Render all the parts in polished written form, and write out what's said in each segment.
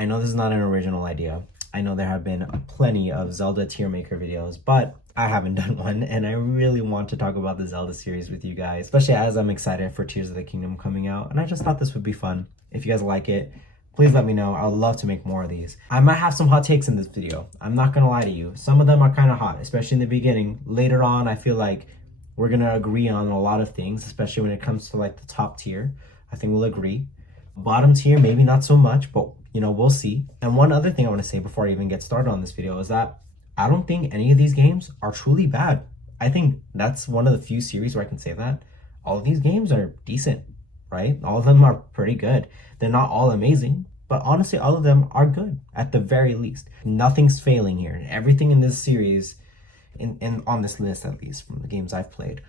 I know this is not an original idea. I know there have been plenty of Zelda tier maker videos, but I haven't done one, and I really want to talk about the Zelda series with you guys, especially as I'm excited for Tears of the Kingdom coming out, and I just thought this would be fun. If you guys like it, please let me know. I would love to make more of these. I might have some hot takes in this video. I'm not gonna lie to you. Some of them are kind of hot, especially in the beginning. Later on, I feel like we're gonna agree on a lot of things, especially when it comes to like the top tier. I think we'll agree. Bottom tier, maybe not so much, but we'll see. And one other thing I want to say before I even get started on this video is that I don't think any of these games are truly bad. I think that's one of the few series where I can say that. All of these games are decent, right? All of them are pretty good. They're not all amazing, but honestly, all of them are good at the very least. Nothing's failing here. Everything in this series, in on this list at least, from the games I've played,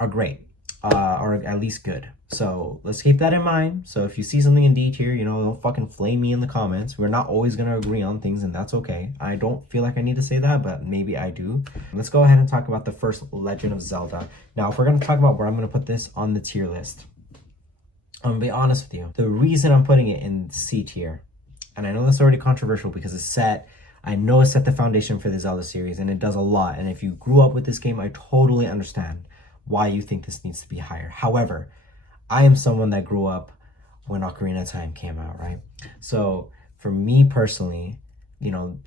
are great. Or at least good. So let's keep that in mind. So if you see something in D tier, don't fucking flame me in the comments. We're not always gonna agree on things, and that's okay. I don't feel like I need to say that, but maybe I do. Let's go ahead and talk about the first Legend of Zelda. Now, if we're gonna talk about where I'm gonna put this on the tier list, I'm gonna be honest with you. The reason I'm putting it in C tier, and I know that's already controversial because I know it set the foundation for the Zelda series, and it does a lot. And if you grew up with this game, I totally understand why you think this needs to be higher. However, I am someone that grew up when Ocarina of Time came out, right? So for me personally,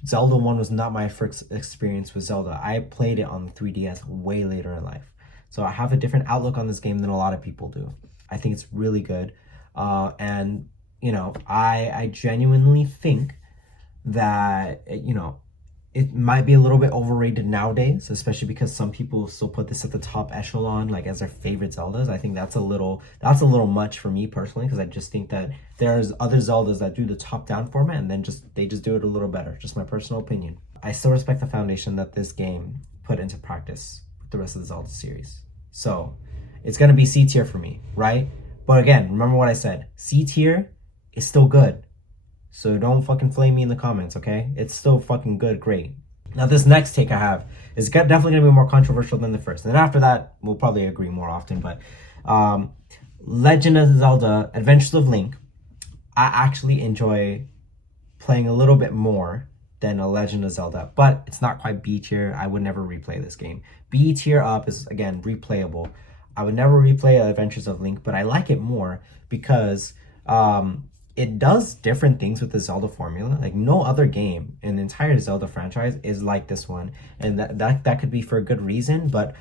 Zelda 1 was not my first experience with Zelda. I played it on the 3DS way later in life. So I have a different outlook on this game than a lot of people do. I think it's really good. And I genuinely think that, it might be a little bit overrated nowadays, especially because some people still put this at the top echelon, like as their favorite Zeldas. I think that's a little much for me personally, because I just think that there's other Zeldas that do the top-down format, and then they just do it a little better. Just my personal opinion. I still respect the foundation that this game put into practice with the rest of the Zelda series. So it's gonna be C tier for me, right? But again, remember what I said. C tier is still good. So don't fucking flame me in the comments, okay? It's still fucking good, great. Now this next take I have is definitely gonna be more controversial than the first. And then after that, we'll probably agree more often. But Legend of Zelda Adventures of Link, I actually enjoy playing a little bit more than a Legend of Zelda. But it's not quite B tier. I would never replay this game. B tier up is, again, replayable. I would never replay Adventures of Link, but I like it more because it does different things with the Zelda formula. Like no other game in the entire Zelda franchise is like this one. And that could be for a good reason, but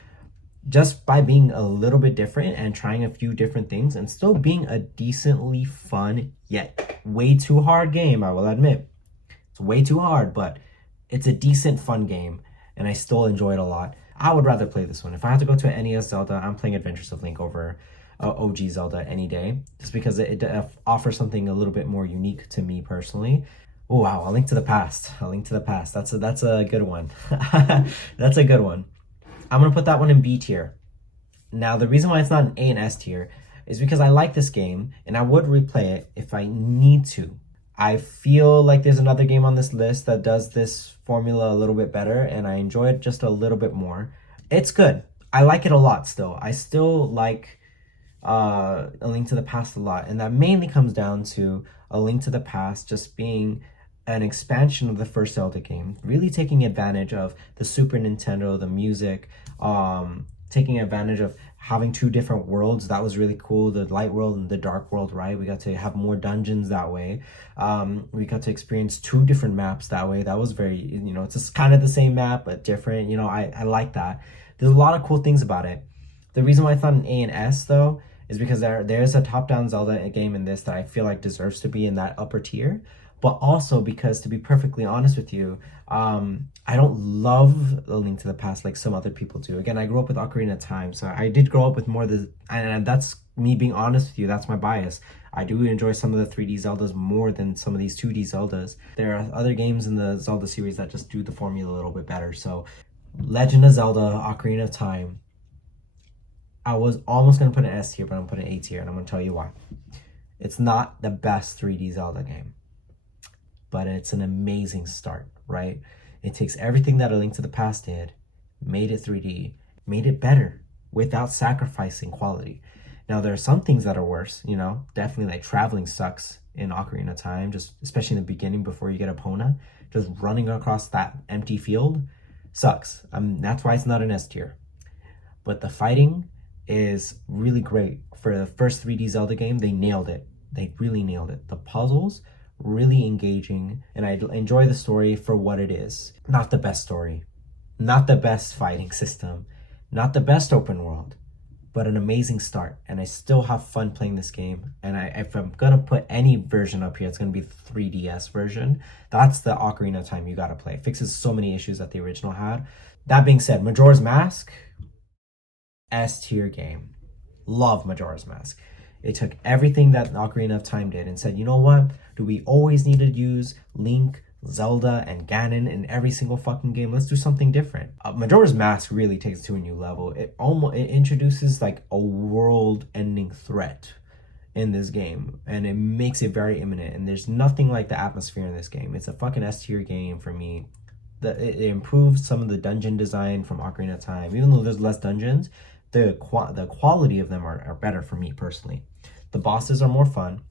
just by being a little bit different and trying a few different things and still being a decently fun, yet way too hard game, I will admit. It's way too hard, but it's a decent fun game, and I still enjoy it a lot. I would rather play this one. If I had to go to an NES Zelda, I'm playing Adventures of Link over OG Zelda any day, just because it offers something a little bit more unique to me personally. Oh wow, A Link to the Past. A Link to the Past. That's a good one. That's a good one. I'm gonna put that one in B tier. Now the reason why it's not an A and S tier is because I like this game and I would replay it if I need to. I feel like there's another game on this list that does this formula a little bit better, and I enjoy it just a little bit more. It's good. I like it a lot still. I still like A Link to the Past a lot, and that mainly comes down to A Link to the Past just being an expansion of the first Zelda game, really taking advantage of the Super Nintendo, the music, taking advantage of having two different worlds. That was really cool, the light world and the dark world, right? We got to have more dungeons that way. We got to experience two different maps that way. That was very, it's just kind of the same map but different. I like that. There's a lot of cool things about it. The reason why I thought an A and S though is because there's a top-down Zelda game in this that I feel like deserves to be in that upper tier, but also because, to be perfectly honest with you, I don't love A Link to the Past like some other people do. Again, I grew up with Ocarina of Time, so I did grow up with more of the, and that's me being honest with you, that's my bias. I do enjoy some of the 3D Zeldas more than some of these 2D Zeldas. There are other games in the Zelda series that just do the formula a little bit better. So Legend of Zelda Ocarina of Time, I was almost going to put an S tier, but I'm going to put an A tier, and I'm going to tell you why. It's not the best 3D Zelda game, but it's an amazing start, right? It takes everything that A Link to the Past did, made it 3D, made it better without sacrificing quality. Now, there are some things that are worse, you know, definitely like traveling sucks in Ocarina of Time, just especially in the beginning before you get Epona. Just running across that empty field sucks. That's why it's not an S tier. But the fighting is really great. For the first 3D Zelda game, they nailed it. They really nailed it. The puzzles, really engaging, and I enjoy the story for what it is. Not the best story, not the best fighting system, not the best open world, but an amazing start. And I still have fun playing this game. And if I'm gonna put any version up here, it's gonna be the 3DS version. That's the Ocarina of Time you gotta play. It fixes so many issues that the original had. That being said, Majora's Mask, S tier game. Love Majora's Mask. It took everything that Ocarina of Time did and said, you know what? Do we always need to use Link, Zelda, and Ganon in every single fucking game? Let's do something different. Majora's Mask really takes it to a new level. It introduces like a world-ending threat in this game, and it makes it very imminent. And there's nothing like the atmosphere in this game. It's a fucking S tier game for me. It improves some of the dungeon design from Ocarina of Time. Even though there's less dungeons, the quality of them are better for me personally. The bosses are more fun.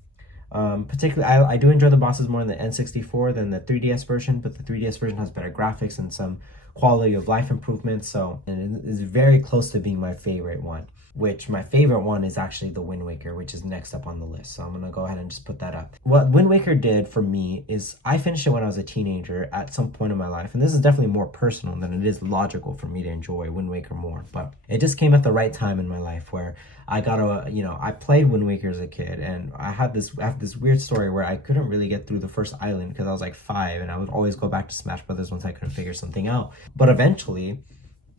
Particularly, I do enjoy the bosses more in the N64 than the 3DS version, but the 3DS version has better graphics and some quality of life improvements, so and it is very close to being my favorite one. Which my favorite one is actually the Wind Waker, which is next up on the list. So I'm gonna go ahead and just put that up. What Wind Waker did for me is I finished it when I was a teenager at some point in my life. And this is definitely more personal than it is logical for me to enjoy Wind Waker more. But it just came at the right time in my life where I got a, you know, I played Wind Waker as a kid, and I have this weird story where I couldn't really get through the first island because I was like 5, and I would always go back to Smash Brothers once I couldn't figure something out. But eventually,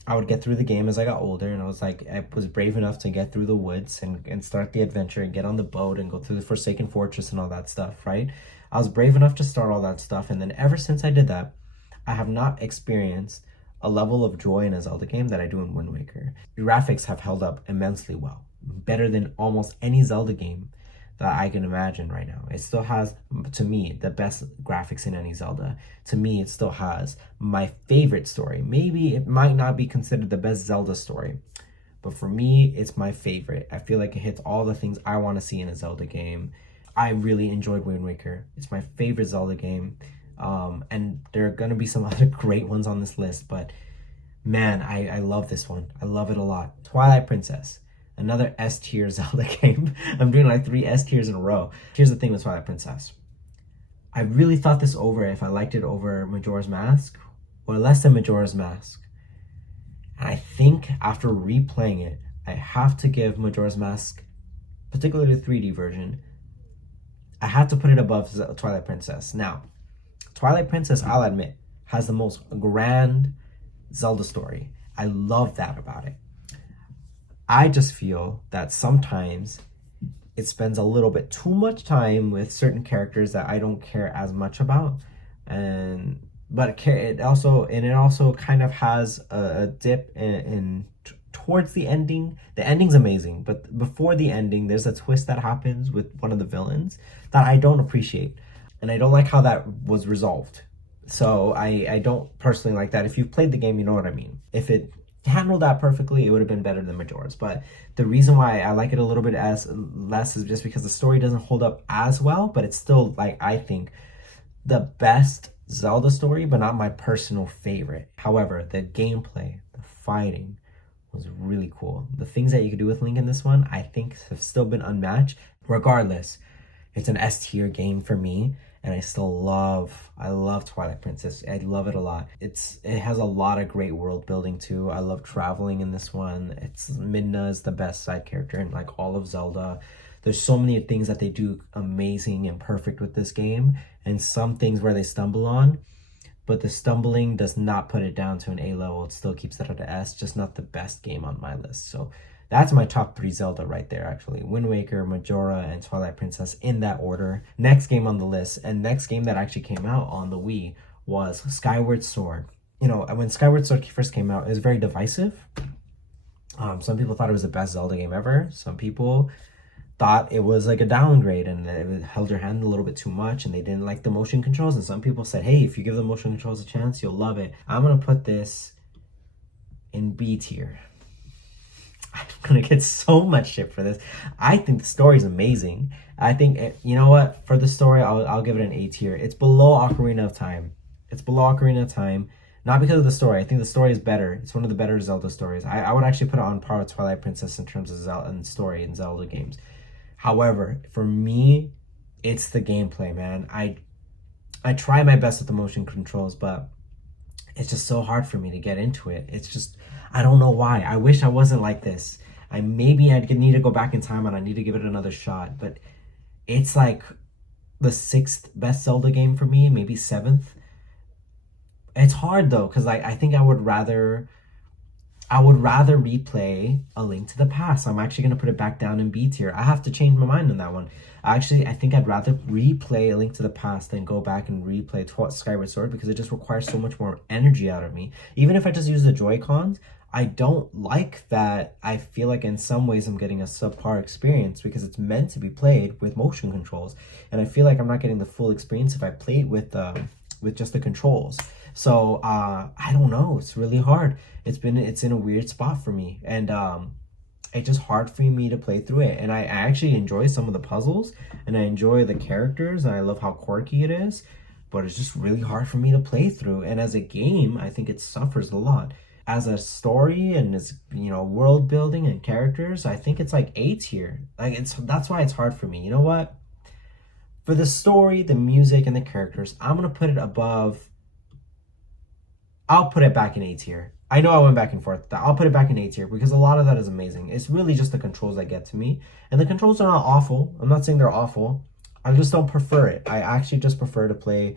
I would get through the game as I got older, and I was brave enough to get through the woods and start the adventure and get on the boat and go through the Forsaken Fortress and all that stuff, right? I was brave enough to start all that stuff, and then ever since I did that, I have not experienced a level of joy in a Zelda game that I do in Wind Waker. The graphics have held up immensely well, better than almost any Zelda game that I can imagine right now. It still has, to me, the best graphics in any Zelda. To me, it still has my favorite story. Maybe it might not be considered the best Zelda story, but for me, it's my favorite. I feel like it hits all the things I want to see in a Zelda game. I really enjoyed Wind Waker. It's my favorite Zelda game. And there are going to be some other great ones on this list, but man, I love this one. I love it a lot. Twilight Princess. Another S tier Zelda game. I'm doing like 3 S tiers in a row. Here's the thing with Twilight Princess. I really thought this over if I liked it over Majora's Mask or less than Majora's Mask. And I think after replaying it, I have to give Majora's Mask, particularly the 3D version, I had to put it above Twilight Princess. Now, Twilight Princess, I'll admit, has the most grand Zelda story. I love that about it. I just feel that sometimes it spends a little bit too much time with certain characters that I don't care as much about, but it also kind of has a dip in towards the ending. The ending's amazing, but before the ending, there's a twist that happens with one of the villains that I don't appreciate, and I don't like how that was resolved. So I don't personally like that. If you've played the game, you know what I mean. If it handled that perfectly, it would have been better than Majora's. But the reason why I like it a little bit less is just because the story doesn't hold up as well, but it's still, like, I think the best Zelda story, but not my personal favorite. However, the gameplay, the fighting was really cool. The things that you could do with Link in this one, I think have still been unmatched. Regardless, it's an S tier game for me, and I love Twilight Princess. I love it a lot. It has a lot of great world building too. I love traveling in this one. Midna is the best side character in like all of Zelda. There's so many things that they do amazing and perfect with this game, and some things where they stumble on, but the stumbling does not put it down to an A level. It still keeps it at an S, just not the best game on my list. So that's my top 3 Zelda right there, actually. Wind Waker, Majora, and Twilight Princess in that order. Next game on the list, and next game that actually came out on the Wii, was Skyward Sword. You know, when Skyward Sword first came out, it was very divisive. Some people thought it was the best Zelda game ever. Some people thought it was like a downgrade and it held your hand a little bit too much and they didn't like the motion controls. And some people said, hey, if you give the motion controls a chance, you'll love it. I'm going to put this in B tier. I'm gonna get so much shit for this. I think the story is amazing. I think you know what, for the story, I'll give it an A tier. It's below Ocarina of Time. It's below Ocarina of Time, not because of the story. I think the story is better. It's one of the better Zelda stories. I would actually put it on par with Twilight Princess in terms of Zelda and story in Zelda games. However, for me, it's the gameplay, man. I try my best with the motion controls, but it's just so hard for me to get into it. It's just, I don't know why. I wish I wasn't like this. I need to go back in time and I need to give it another shot. But it's like the 6th best Zelda game for me, maybe 7th. It's hard though, because like I think I would rather replay A Link to the Past. I'm actually gonna put it back down in B tier. I have to change my mind on that one. Actually, I think I'd rather replay A Link to the Past than go back and replay Skyward Sword, because it just requires so much more energy out of me. Even if I just use the Joy-Cons, I don't like that. I feel like in some ways I'm getting a subpar experience because it's meant to be played with motion controls, and I feel like I'm not getting the full experience if I play it with just the controls. So I don't know. It's really hard. It's in a weird spot for me, and it's just hard for me to play through it. And I actually enjoy some of the puzzles, and I enjoy the characters, and I love how quirky it is, but it's just really hard for me to play through. And as a game, I think it suffers a lot. As a story and as, you know, world building and characters, I think it's like A tier. Like that's why it's hard for me. You know what? For the story, the music, and the characters, I'm gonna put it above. I'll put it back in A tier. I know I went back and forth. I'll put it back in A tier because a lot of that is amazing. It's really just the controls that get to me. And the controls are not awful. I'm not saying they're awful. I just don't prefer it. I actually just prefer to play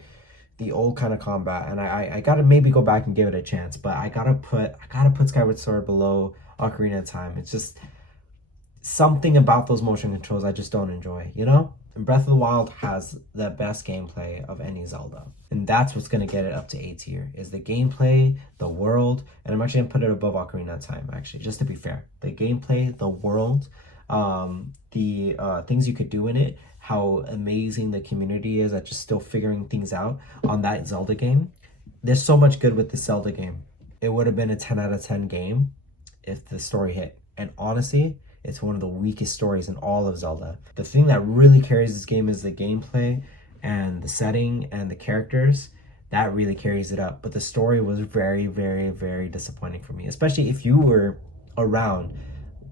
the old kind of combat. And I gotta maybe go back and give it a chance. But I gotta put Skyward Sword below Ocarina of Time. It's just something about those motion controls I just don't enjoy, you know? And Breath of the Wild has the best gameplay of any Zelda. And that's what's going to get it up to A tier, is the gameplay, the world, and I'm actually going to put it above Ocarina of Time, actually, just to be fair. The gameplay, the world, the things you could do in it, how amazing the community is at just still figuring things out on that Zelda game. There's so much good with the Zelda game. It would have been a 10 out of 10 game if the story hit. And honestly, it's one of the weakest stories in all of Zelda. The thing that really carries this game is the gameplay and the setting and the characters. That really carries it up. But the story was very, very, very disappointing for me, especially if you were around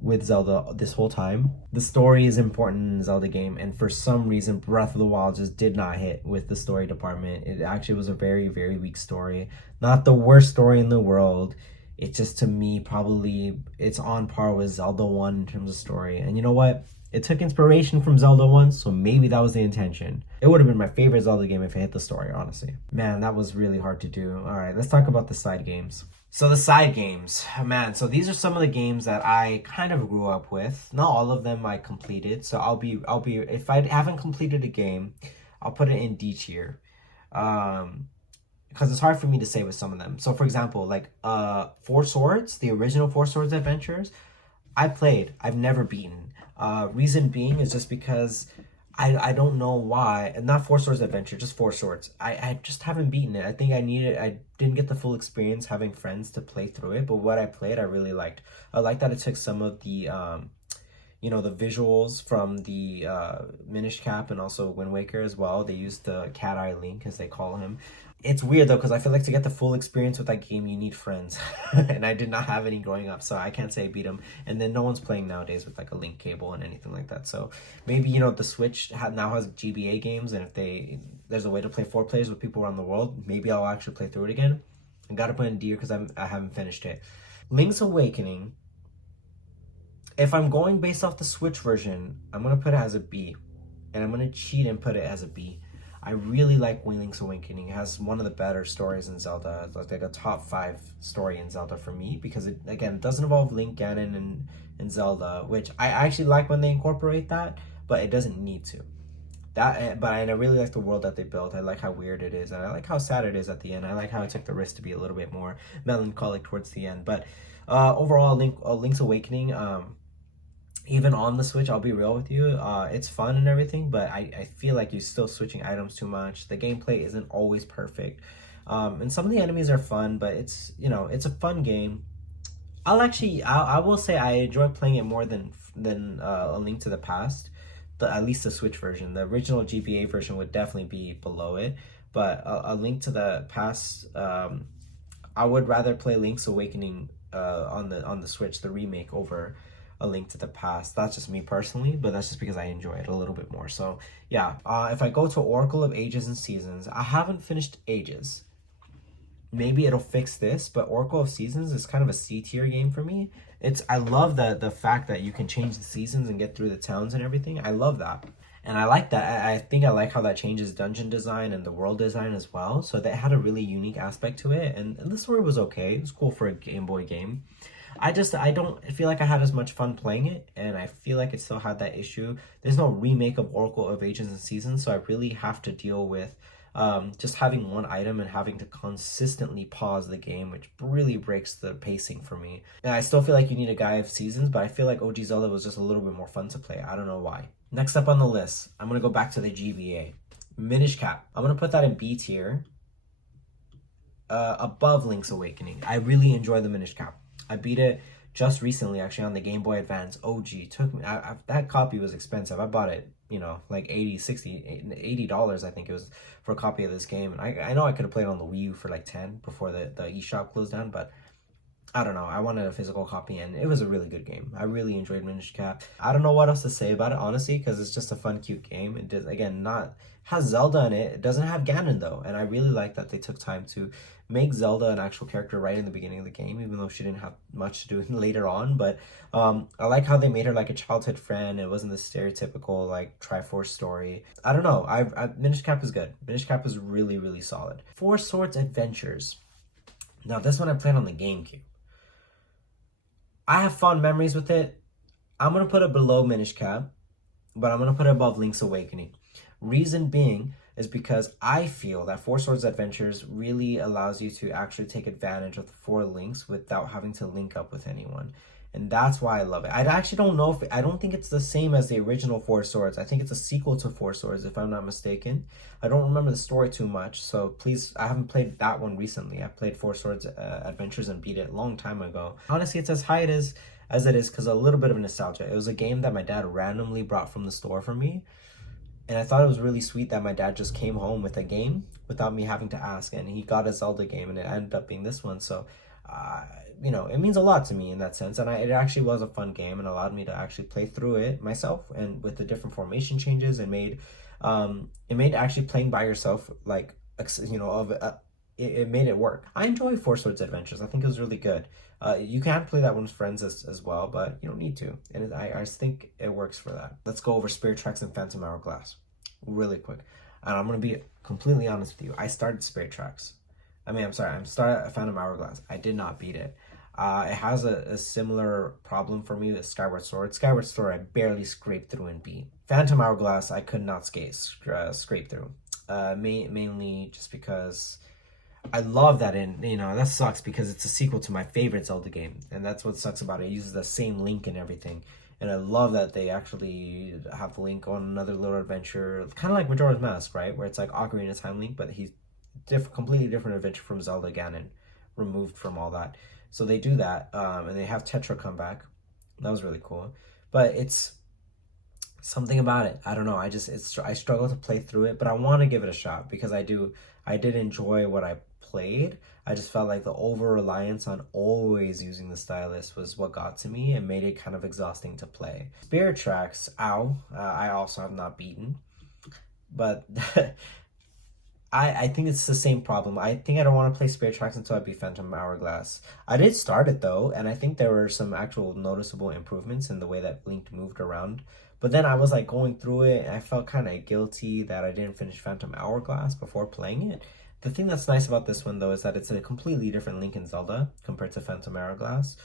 with Zelda this whole time. The story is important in the Zelda game, and for some reason Breath of the Wild just did not hit with the story department. It actually was a very, very weak story. Not the worst story in the world. It just, to me, probably it's on par with Zelda 1 in terms of story. And you know what? It took inspiration from Zelda 1, so maybe that was the intention. It would have been my favorite Zelda game if it hit the story, honestly. Man, that was really hard to do. All right, let's talk about the side games. So the side games, man, so these are some of the games that I kind of grew up with. Not all of them I completed, so I'll be if I haven't completed a game, I'll put it in D tier. Because it's hard for me to say with some of them. So for example, like Four Swords, the original Four Swords Adventures, I've never beaten. Reason being is just because I don't know why. Not Four Swords Adventure, just Four Swords. I just haven't beaten it. I think I didn't get the full experience having friends to play through it, but what I played I really liked. I like that it took some of the you know, the visuals from the Minish Cap and also Wind Waker as well. They used the Cat Eye Link, as they call him. It's weird though, because I feel like to get the full experience with that game, you need friends. And I did not have any growing up, so I can't say I beat them. And then no one's playing nowadays with like a link cable and anything like that. So maybe, you know, the Switch now has GBA games, and if there's a way to play 4 players with people around the world, maybe I'll actually play through it again. I gotta put in D because I haven't finished it. Link's Awakening, if I'm going based off the Switch version, I'm gonna put it as a B. And I'm gonna cheat and put it as a B. I really like Link's Awakening. It has one of the better stories in Zelda. It's like a top 5 story in Zelda for me, because it, again, doesn't involve Link, Ganon, and Zelda, which I actually like when they incorporate that, but it doesn't need to. And I really like the world that they built. I like how weird it is, and I like how sad it is at the end. I like how it took the risk to be a little bit more melancholic towards the end. But overall, Link's Awakening, even on the Switch, I'll be real with you, it's fun and everything, but I feel like you're still switching items too much. The gameplay isn't always perfect. And some of the enemies are fun, but it's, you know, it's a fun game. I will say I enjoy playing it more than A Link to the Past. At least the Switch version. The original GBA version would definitely be below it, but A Link to the Past, I would rather play Link's Awakening on the Switch, the remake, over A Link to the Past. That's just me personally, but that's just because I enjoy it a little bit more. So yeah, if I go to Oracle of Ages and Seasons, I haven't finished Ages. Maybe it'll fix this, but Oracle of Seasons is kind of a C tier game for me. I love the fact that you can change the seasons and get through the towns and everything. I love that. And I like that. I think I like how that changes dungeon design and the world design as well. So that had a really unique aspect to it. And the story was okay. It was cool for a Game Boy game. I don't feel like I had as much fun playing it, and I feel like it still had that issue. There's no remake of Oracle of Ages and Seasons, so I really have to deal with just having one item and having to consistently pause the game, which really breaks the pacing for me. And I still feel like you need a Guy of Seasons, but I feel like OG Zelda was just a little bit more fun to play. I don't know why. Next up on the list, I'm going to go back to the GBA. Minish Cap. I'm going to put that in B tier, above Link's Awakening. I really enjoy the Minish Cap. I beat it just recently, actually, on the Game Boy Advance OG. Took me, that copy was expensive. I bought it, like $80 I think it was for a copy of this game. And I know I could have played on the Wii U for like 10 before the eShop closed down, but I don't know. I wanted a physical copy, and it was a really good game. I really enjoyed Minish Cap. I don't know what else to say about it, honestly, because it's just a fun, cute game. It does, again, has Zelda in it. It doesn't have Ganon, though, and I really like that they took time to make Zelda an actual character right in the beginning of the game, even though she didn't have much to do later on. But I like how they made her like a childhood friend. It wasn't the stereotypical like Triforce story. I don't know. Minish Cap is good. Minish Cap is really, really solid. Four Swords Adventures. Now, this one I played on the GameCube. I have fond memories with it. I'm going to put it below Minish Cap, but I'm going to put it above Link's Awakening. Reason being is because I feel that Four Swords Adventures really allows you to actually take advantage of the four links without having to link up with anyone. And that's why I love it. I actually don't know I don't think it's the same as the original Four Swords. I think it's a sequel to Four Swords, if I'm not mistaken. I don't remember the story too much, so please, I haven't played that one recently. I played Four Swords Adventures and beat it a long time ago. Honestly, it's as high as it is because a little bit of nostalgia. It was a game that my dad randomly brought from the store for me. And I thought it was really sweet that my dad just came home with a game without me having to ask. And he got a Zelda game, and it ended up being this one. So, it means a lot to me in that sense. And it actually was a fun game and allowed me to actually play through it myself. And with the different formation changes, it made actually playing by yourself, like, it made it work. I enjoy Four Swords Adventures. I think it was really good. You can play that one with friends as well, but you don't need to. And I just think it works for that. Let's go over Spirit Tracks and Phantom Hourglass really quick. And I'm going to be completely honest with you. I started Spirit Tracks. I'm started Phantom Hourglass. I did not beat it. It has a similar problem for me with Skyward Sword. Skyward Sword, I barely scraped through and beat. Phantom Hourglass, I could not scrape through. Mainly just because I love that that sucks because it's a sequel to my favorite Zelda game, and that's what sucks about it. It uses the same Link and everything, and I love that they actually have Link on another little adventure, kind of like Majora's Mask, right, where it's like Ocarina of Time Link, but he's completely different adventure from Zelda Ganon, removed from all that. So they do that, and they have Tetra come back. That was really cool, but it's something about it. I don't know. I struggle to play through it, but I want to give it a shot because I did enjoy what I played. I just felt like the over reliance on always using the stylus was what got to me and made it kind of exhausting to play. Spirit Tracks, I also have not beaten, but I think it's the same problem. I think I don't want to play Spirit Tracks until I beat Phantom Hourglass. I did start it though, and I think there were some actual noticeable improvements in the way that Link moved around. But then I was like going through it, and I felt kind of guilty that I didn't finish Phantom Hourglass before playing it. The thing that's nice about this one though is that it's a completely different Link in Zelda compared to Phantom Hourglass.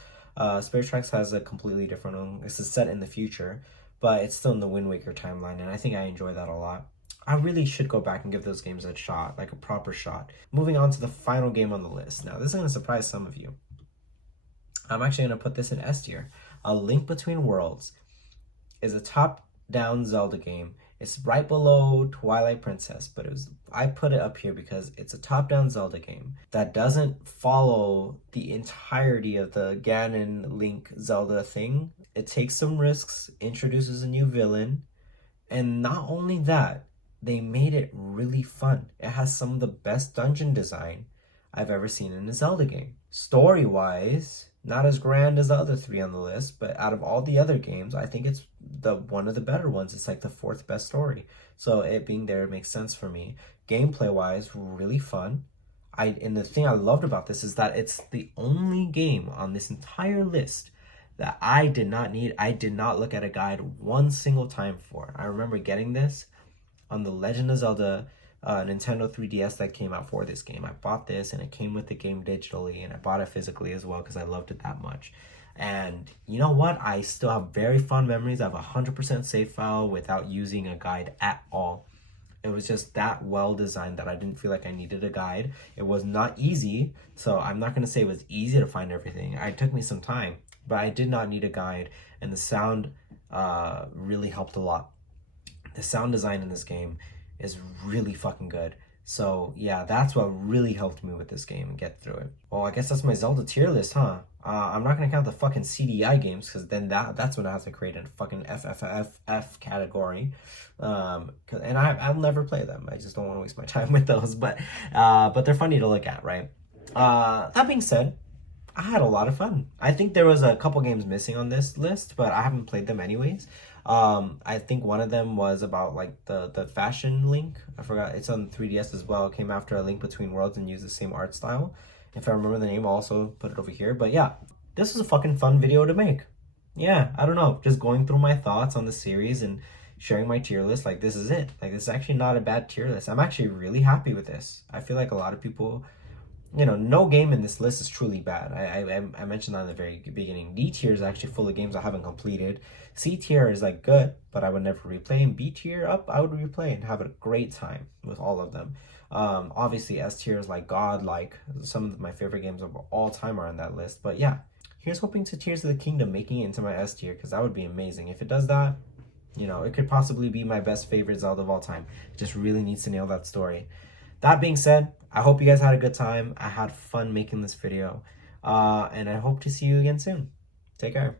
Spirit Tracks has a completely different one. This is set in the future, but it's still in the Wind Waker timeline, and I think I enjoy that a lot. I really should go back and give those games a shot, like a proper shot. Moving on to the final game on the list. Now, this is going to surprise some of you. I'm actually going to put this in S tier. A Link Between Worlds is a top-down Zelda game. It's right below Twilight Princess, but I put it up here because it's a top-down Zelda game that doesn't follow the entirety of the Ganon Link Zelda thing. It takes some risks, introduces a new villain, and not only that, they made it really fun. It has some of the best dungeon design I've ever seen in a Zelda game. Story-wise, not as grand as the other three on the list, but out of all the other games, I think it's one of the better ones. It's like the fourth best story. So it being there makes sense for me. Gameplay-wise, really fun. And the thing I loved about this is that it's the only game on this entire list that I did not look at a guide one single time for. I remember getting this on the Legend of Zelda Nintendo 3DS that came out for this game. I bought this and it came with the game digitally, and I bought it physically as well because I loved it that much. And you know what? I still have very fond memories. I have a 100% save file without using a guide at all. It was just that well designed that I didn't feel like I needed a guide. It was not easy, so I'm not going to say it was easy to find everything. It took me some time, but I did not need a guide, and the sound really helped a lot. The sound design in this game is really fucking good. So yeah, that's what really helped me with this game and get through it. Well, I guess that's my Zelda tier list, huh? I'm not gonna count the fucking CDI games because then that's when I have to create a fucking FFFF category. And I'll never play them. I just don't want to waste my time with those. But they're funny to look at, right? That being said, I had a lot of fun. I think there was a couple games missing on this list, but I haven't played them anyways. I think one of them was about like the fashion Link. I forgot. It's on 3DS as well. It came after A Link Between Worlds and used the same art style. If I remember the name, I'll also put it over here. But yeah, this was a fucking fun video to make. Yeah, I don't know. Just going through my thoughts on the series and sharing my tier list. Like, this is it. Like, this is actually not a bad tier list. I'm actually really happy with this. I feel like a lot of people, you know, no game in this list is truly bad. I mentioned that in the very beginning. D tier is actually full of games I haven't completed. C tier is like good, but I would never replay. And B tier up, I would replay and have a great time with all of them. Obviously S tier is like God, like some of my favorite games of all time are on that list. But yeah, here's hoping to Tears of the Kingdom making it into my S tier, because that would be amazing. If it does that, you know, it could possibly be my best favorite Zelda of all time. It just really needs to nail that story. That being said, I hope you guys had a good time. I had fun making this video. And I hope to see you again soon. Take care.